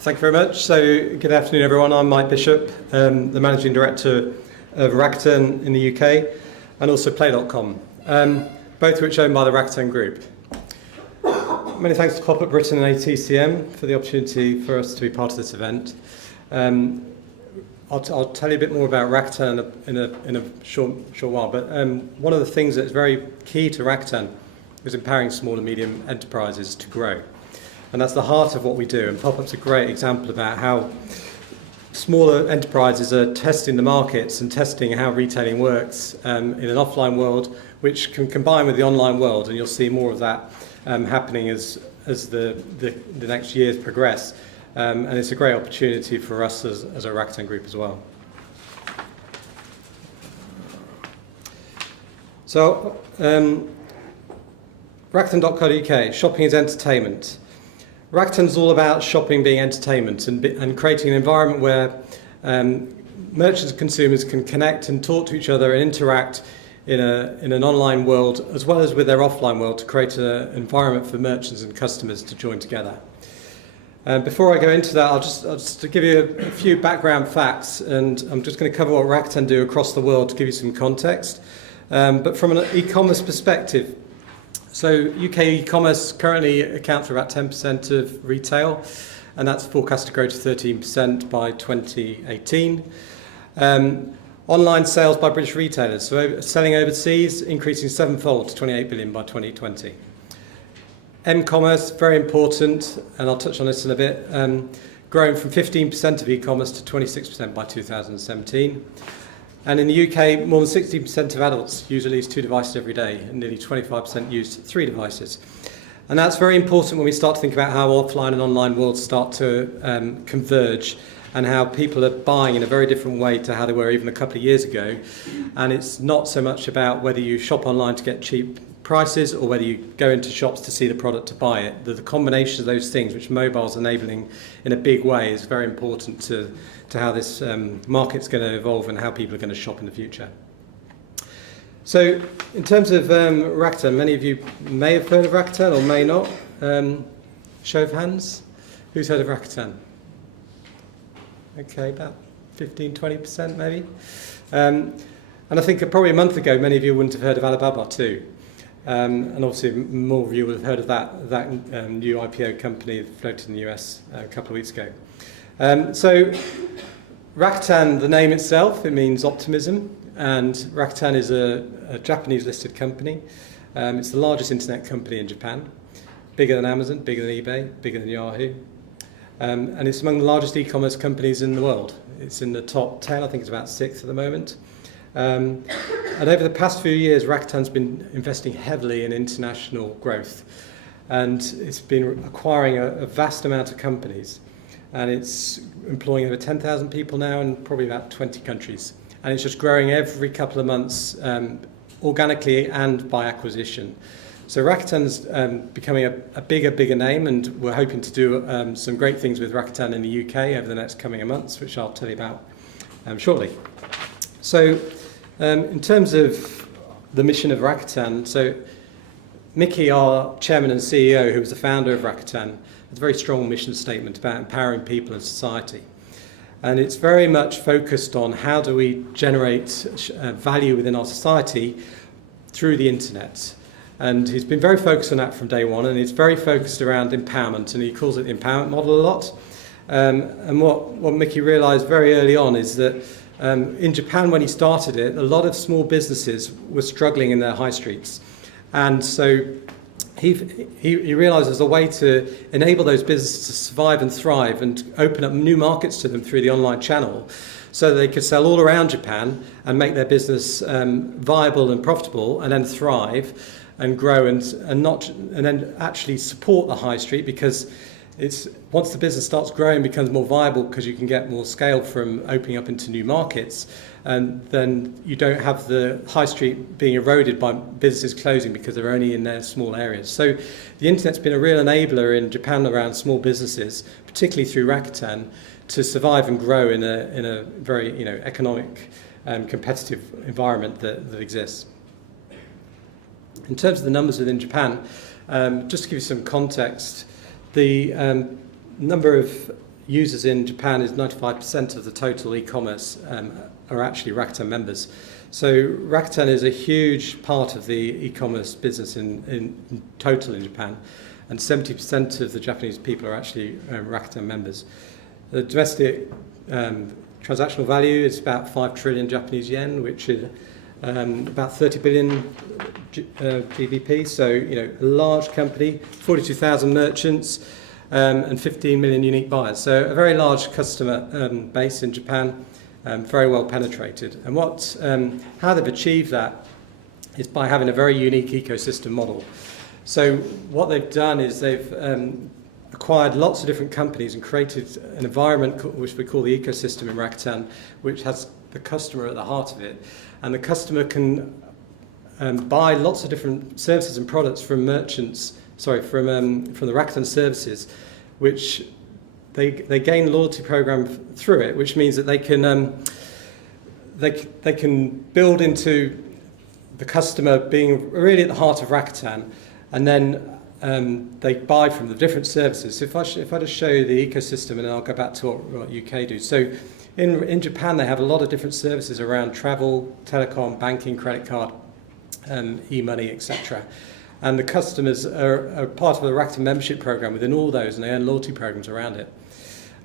Thank you very much. So, good afternoon, everyone. I'm Mike Bishop, the Managing Director of Rakuten in the UK, and also Play.com, both of which are owned by the Rakuten Group. Many thanks to PopUp Britain and ATCM for the opportunity for us to be part of this event. I'll tell you a bit more about Rakuten in a short while, but one of the things that's very key to Rakuten is empowering small and medium enterprises to grow. And that's the heart of what we do. And PopUp's a great example about how smaller enterprises are testing the markets and testing how retailing works in an offline world, which can combine with the online world. And you'll see more of that happening as the next years progress. And it's a great opportunity for us as a Rakuten Group as well. So, Rakuten.co.uk, shopping is entertainment. Rakuten's all about shopping being entertainment and creating an environment where merchants and consumers can connect and talk to each other and interact in an online world as well as with their offline world to create an environment for merchants and customers to join together. Before I go into that, I'll just give you a few background facts, and I'm just going to cover what Rakuten do across the world to give you some context. But from an e-commerce perspective, so UK e-commerce currently accounts for about 10% of retail, and that's forecast to grow to 13% by 2018. Online sales by British retailers, so selling overseas, increasing sevenfold to 28 billion by 2020. M-commerce, very important, and I'll touch on this in a bit, growing from 15% of e-commerce to 26% by 2017. And in the UK, more than 60% of adults use at least 2 devices every day, and nearly 25% use 3 devices. And that's very important when we start to think about how offline and online worlds start to converge, and how people are buying in a very different way to how they were even a couple of years ago. And it's not so much about whether you shop online to get cheap prices or whether you go into shops to see the product to buy it. The combination of those things, which mobile's enabling in a big way, is very important to how this market's going to evolve and how people are going to shop in the future. So, in terms of Rakuten, many of you may have heard of Rakuten or may not. Show of hands. Who's heard of Rakuten? Okay, about 15-20% maybe. And I think probably a month ago, many of you wouldn't have heard of Alibaba too. And obviously more of you would have heard of that new IPO company that floated in the US a couple of weeks ago. So Rakuten, the name itself, it means optimism, and Rakuten is a Japanese listed company. It's the largest internet company in Japan, bigger than Amazon, bigger than eBay, bigger than Yahoo. And it's among the largest e-commerce companies in the world. It's in the top 10, I think it's about 6th at the moment. And over the past few years, Rakuten's been investing heavily in international growth, and it's been acquiring a vast amount of companies, and it's employing over 10,000 people now in probably about 20 countries, and it's just growing every couple of months, organically and by acquisition. So Rakuten's becoming a bigger name, and we're hoping to do some great things with Rakuten in the UK over the next coming months, which I'll tell you about shortly. So, in terms of the mission of Rakuten, so Mickey, our chairman and CEO, who was the founder of Rakuten, has a very strong mission statement about empowering people and society. And it's very much focused on how do we generate value within our society through the internet. And he's been very focused on that from day one, and he's very focused around empowerment, and he calls it the empowerment model a lot. And what Mickey realized very early on is that in Japan, when he started it, a lot of small businesses were struggling in their high streets. And so he realized there's a way to enable those businesses to survive and thrive and open up new markets to them through the online channel, so that they could sell all around Japan and make their business viable and profitable, and then thrive and grow and then actually support the high street, because once the business starts growing, it becomes more viable because you can get more scale from opening up into new markets, and then you don't have the high street being eroded by businesses closing because they're only in their small areas. So the internet's been a real enabler in Japan around small businesses, particularly through Rakuten, to survive and grow in a very economic and competitive environment that exists. In terms of the numbers within Japan, just to give you some context, the number of users in Japan is 95% of the total e-commerce are actually Rakuten members. So Rakuten is a huge part of the e-commerce business in total in Japan, and 70% of the Japanese people are actually Rakuten members. The domestic transactional value is about 5 trillion Japanese yen, which is about 30 billion GBP. So, a large company, 42,000 merchants, and 15 million unique buyers. So a very large customer base in Japan, very well penetrated. And how they've achieved that is by having a very unique ecosystem model. So what they've done is they've acquired lots of different companies and created an environment which we call the ecosystem in Rakuten, which has the customer at the heart of it. And the customer can buy lots of different services and products from merchants, from the Rakuten services, which they gain loyalty program through it, which means that they can build into the customer being really at the heart of Rakuten, and then they buy from the different services. So if I just show you the ecosystem, and then I'll go back to what UK do. So in Japan, they have a lot of different services around travel, telecom, banking, credit card, e-money, etc. And the customers are part of the Rakuten membership program within all those, and they earn loyalty programs around it.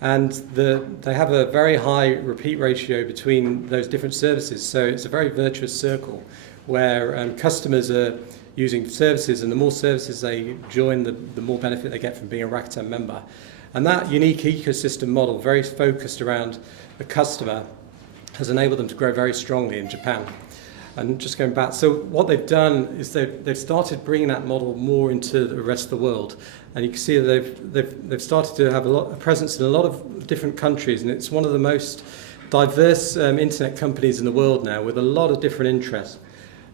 And they have a very high repeat ratio between those different services. So it's a very virtuous circle where customers are using services, and the more services they join, the more benefit they get from being a Rakuten member. And that unique ecosystem model, very focused around the customer, has enabled them to grow very strongly in Japan. And just going back, so what they've done is they've started bringing that model more into the rest of the world. And you can see that they've started to have a presence in a lot of different countries, and it's one of the most diverse internet companies in the world now, with a lot of different interests.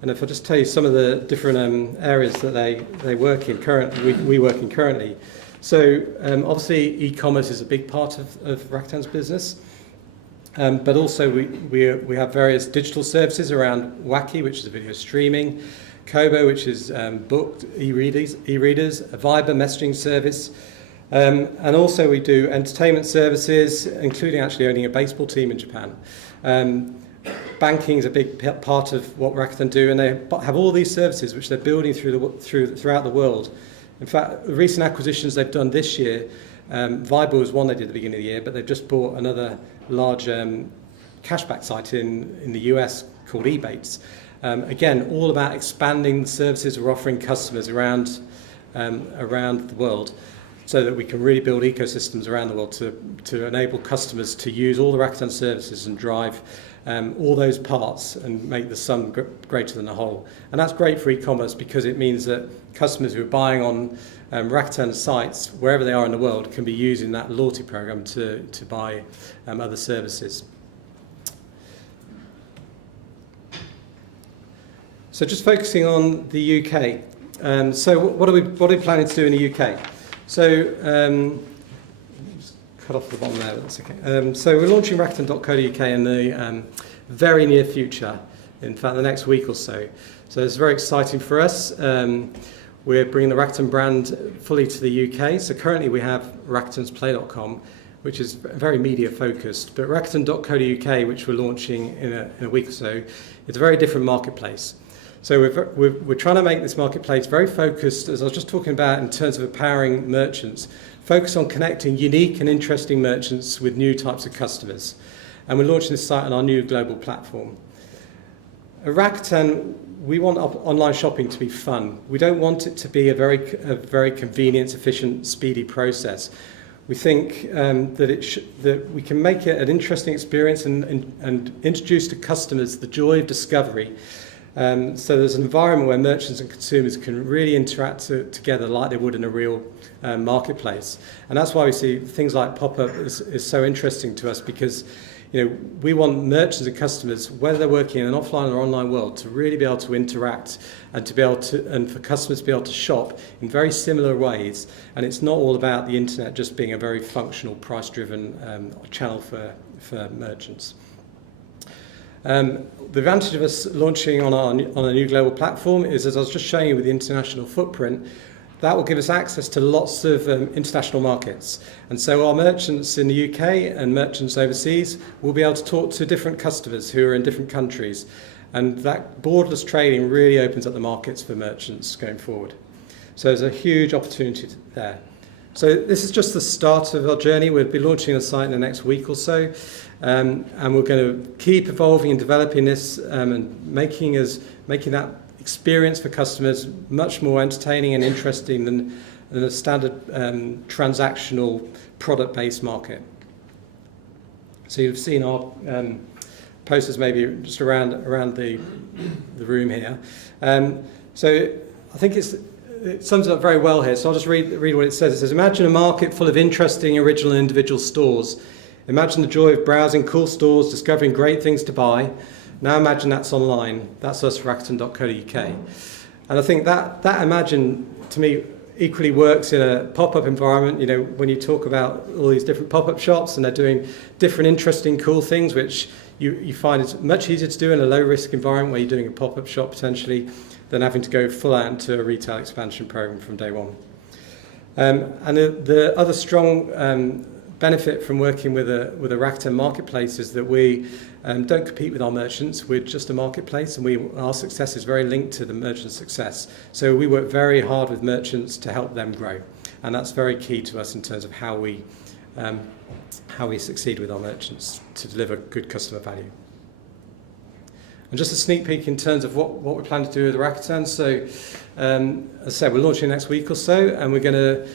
And if I just tell you some of the different areas that they work in currently, we work in currently. So obviously e-commerce is a big part of Rakuten's business, but also we have various digital services around Waki, which is video streaming, Kobo, which is booked e-readers, a Viber messaging service, and also we do entertainment services, including actually owning a baseball team in Japan. Banking is a big part of what Rakuten do, and they have all these services which they're building throughout the world. In fact, the recent acquisitions they've done this year, Viber was one they did at the beginning of the year, but they've just bought another large cashback site in the US called Ebates. Again, all about expanding the services we're offering customers around the world, so that we can really build ecosystems around the world to enable customers to use all the Rakuten services and drive all those parts and make the sum greater than the whole. And that's great for e-commerce because it means that customers who are buying on Rakuten sites, wherever they are in the world, can be using that loyalty program to buy other services. So just focusing on the UK. So what are we planning to do in the UK? So cut off the bottom there, but that's okay. So we're launching Rakuten.co.uk in the very near future, in fact the next week or so. So it's very exciting for us. We're bringing the Rakuten brand fully to the UK. So currently we have rakutensplay.com, which is very media focused, but Rakuten.co.uk, which we're launching in a week or so, is a very different marketplace. So we're trying to make this marketplace very focused, as I was just talking about, in terms of empowering merchants, focus on connecting unique and interesting merchants with new types of customers. And we're launching this site on our new global platform. At Rakuten, we want online shopping to be fun. We don't want it to be a very convenient, efficient, speedy process. We think that we can make it an interesting experience and introduce to customers the joy of discovery. So there's an environment where merchants and consumers can really interact together like they would in a real marketplace. And that's why we see things like PopUp is so interesting to us, because we want merchants and customers, whether they're working in an offline or online world, to really be able to interact and for customers to be able to shop in very similar ways. And it's not all about the internet just being a very functional, price-driven channel for merchants. The advantage of us launching on a new global platform is, as I was just showing you with the international footprint, that will give us access to lots of international markets. And so our merchants in the UK and merchants overseas will be able to talk to different customers who are in different countries. And that borderless trading really opens up the markets for merchants going forward. So there's a huge opportunity there. So this is just the start of our journey. We'll be launching a site in the next week or so. And we're going to keep evolving and developing this and making that experience for customers much more entertaining and interesting than a standard transactional product-based market. So you've seen our posters maybe just around the room here. So I think it sums it up very well here. So I'll just read what it says. It says, imagine a market full of interesting, original individual stores. Imagine the joy of browsing cool stores, discovering great things to buy. Now imagine that's online. That's us, Rakuten.co.uk. And I think that imagine, to me, equally works in a pop-up environment. You know, when you talk about all these different pop-up shops and they're doing different, interesting, cool things, which you find it's much easier to do in a low-risk environment where you're doing a pop-up shop potentially than having to go full out into a retail expansion program from day one. And the other strong benefit from working with a Rakuten marketplace is that we don't compete with our merchants. We're just a marketplace, and our success is very linked to the merchant's success. So we work very hard with merchants to help them grow, and that's very key to us in terms of how we succeed with our merchants to deliver good customer value. And just a sneak peek in terms of what we plan to do with Rakuten. So, as I said, we're launching next week or so, and we're going to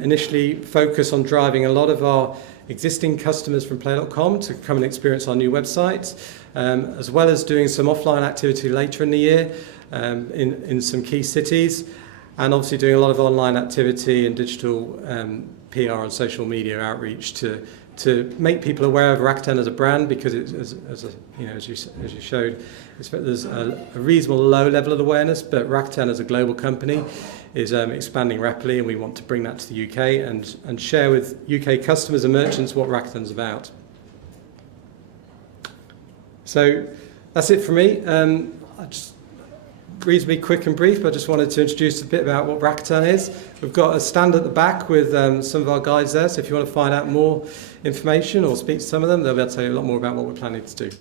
initially focus on driving a lot of our existing customers from Play.com to come and experience our new website, as well as doing some offline activity later in the year in some key cities, and obviously doing a lot of online activity and digital PR and social media outreach to make people aware of Rakuten as a brand, because it's, as you showed, there's a reasonable low level of awareness, but Rakuten as a global company is expanding rapidly, and we want to bring that to the UK and share with UK customers and merchants what Rakuten's about. So that's it for me. Just reasonably quick and brief, but I just wanted to introduce a bit about what Rakuten is. We've got a stand at the back with some of our guys there, so if you want to find out more information or speak to some of them, they'll be able to tell you a lot more about what we're planning to do.